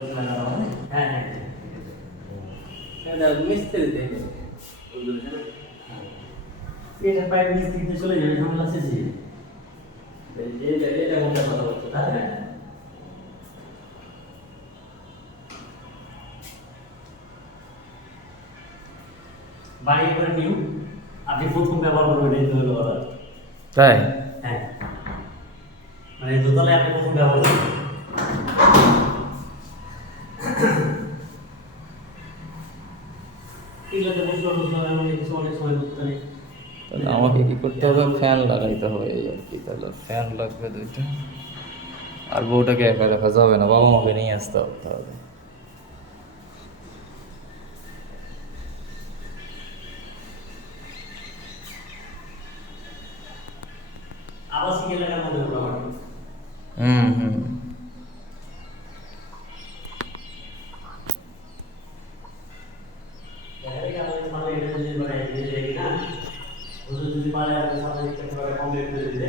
হ্যাঁ হ্যাঁ মিস্ত্রি দেখে এটা পাইপ মিস্ত্রিতে চলে যাবে ঝামেলা শেষে এটা কোনটা কথা বলছো তাই না বাড়ি করে নিউ আপনি প্রথম ব্যবহার করবেন এই দোতলা ওরা তাই হ্যাঁ মানে দোতলায় আপনি প্রথম ব্যবহার করবেন এগুলোতে বসে অনেক সময় করতে নেই তাহলে আমাকে কি করতে হবে ফ্যান লাগাইতে হবে এই আর কি তাহলে ফ্যান লাগবে দুইটা আর বউটাকে একা রাখা যাবে না বাবা মাকে নিয়ে আসতে হবে তাহলে আবাসিক এলাকার মধ্যে মোটামুটি হুম দেখা যায় আমাদের মানে এটা যদি মানে এই যে না যদি পারে আপনি সামনে দিকে কমপ্লিট করে দিতে